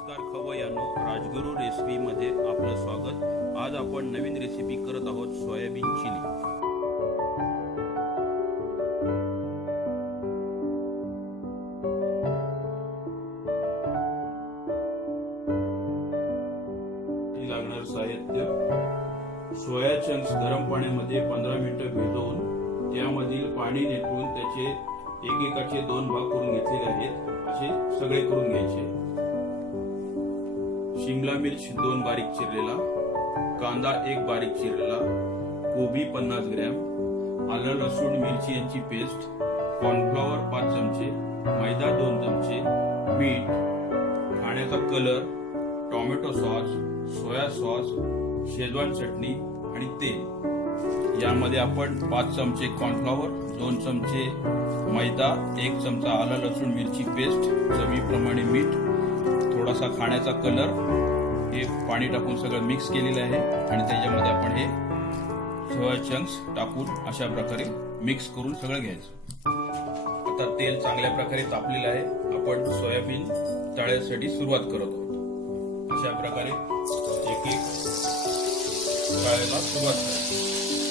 नमस्कार खवय्यांनो, राजगुरू रेसिपीमध्ये आपलं स्वागत। आज आपण नवीन रेसिपी करत आहोत, सोयाबीन चिली। लागणार साहित्य: सोया चंक्स गरम पाण्यामध्ये 15 मिनिटं भिजवून त्यामधील पाणी निथळून त्याचे एकेकाचे 2 भाग करून घेतलेले आहेत। असे सगळे करून घ्यायचे। शिमला मिर्च 2 बारीक चिरलेला, कांदा 1 बारीक चिरलेला, कोबी 50 ग्रॅम, आलं लसूण मिरची यांची पेस्ट, कॉर्नफ्लॉवर 5 चमचे, मैदा 2 चमचे, मीठ, खाण्याचा colour, tomato sauce, soya sauce, Schezwan चटणी आणि तेल। यामध्ये आपण 5 चमचे कॉर्नफ्लॉवर, 2 चमचे मैदा, 1 चमचा आलं लसूण मिरची पेस्ट, चवीप्रमाणे मीठ, थोडासा खाण्याचा कलर, हे पाणी टाकून सगळं मिक्स केलेलं आहे आणि त्याच्यामध्ये आपण हे सोया चंक्स टाकून अशा प्रकारे मिक्स करून सगळं घ्यायचं। आता तेल चांगल्या प्रकारे तापलेलं आहे। आपण सोयाबीन तळण्यासाठी सुरुवात करत आहोत। अशा प्रकारे एक एक तळायला सुरुवात करायची।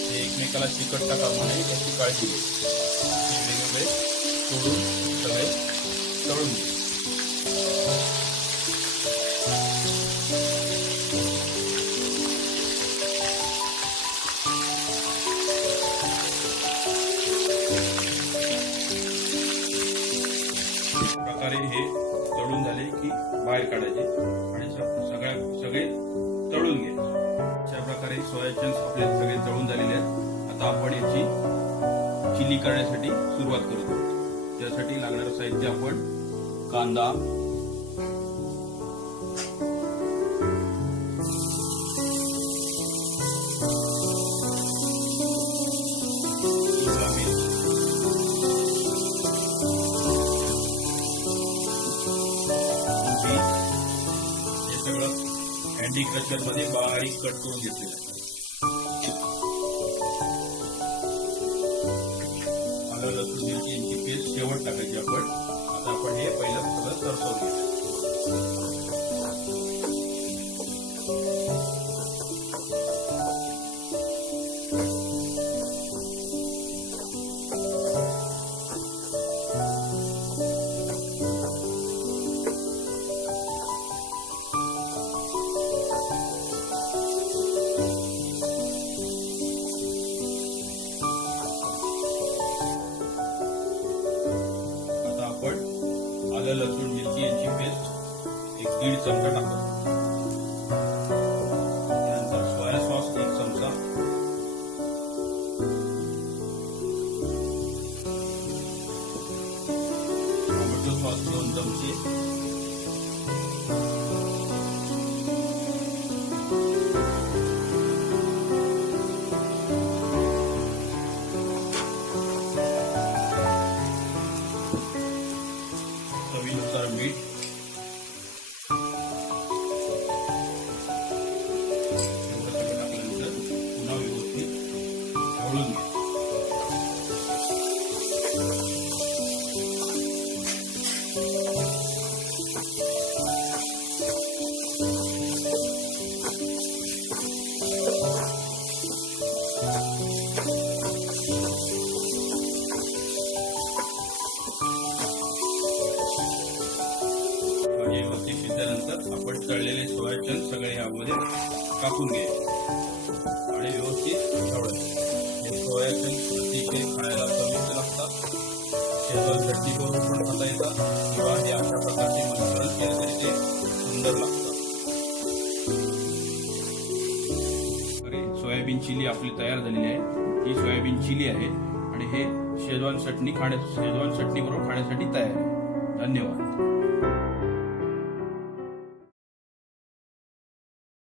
हे एकमेकाला चिकटता कामा नये याची काळजी घ्यायची। वेगवेगळे सोडून सगळे तळून घ्यायचे। प्रकारे हे तळून झाले की बाहेर काढायचे आणि सगळे तळून घ्यायचे। अशा प्रकारे सोया चंक्स आपले सगळे तळून झालेले आहेत। आता आपण याची चिली करण्यासाठी सुरुवात करत आहोत। त्यासाठी लागणारं साहित्य: आपण कांदा, हँडी क्रशर मध्ये बारीक कट करून घेतलेलं आहे। आलं लसूण मिरची यांची पेस्ट शेवट टाकायची आपण। आता आपण हे पहिलं सगळं सरसवून घ्यायचं। आलं लसूण मिरची यांची पेस्ट 1-1.5 चमचा टाकतो। त्यानंतर सोया सॉस 1 चमचा, टोमॅटो सॉस 2 चमचे, चवीनुसार मीठ, एवढं सगळं टाकल्यानंतर पुन्हा व्यवस्थित ढवळून घ्या। व्यवस्थित शिजल्यानंतर आपण तळलेले सोया चंक्स सगळे यामध्ये टाकून घ्यायचे आणि व्यवस्थित ढवळायचे। हे सोया चंक्स अतिशय खायला चविष्ट लागतात। शेजवान चटणी बरोबर पण खाता येतात किंवा हे अशा प्रकारचे मिश्रण केले तरी ते सुंदर लागतात। सोयाबीन चिली आपली तयार झालेली आहे। ही सोयाबीन चिली आहे आणि हे शेजवान चटणी बरोबर खाण्यासाठी तयार आहे। धन्यवाद।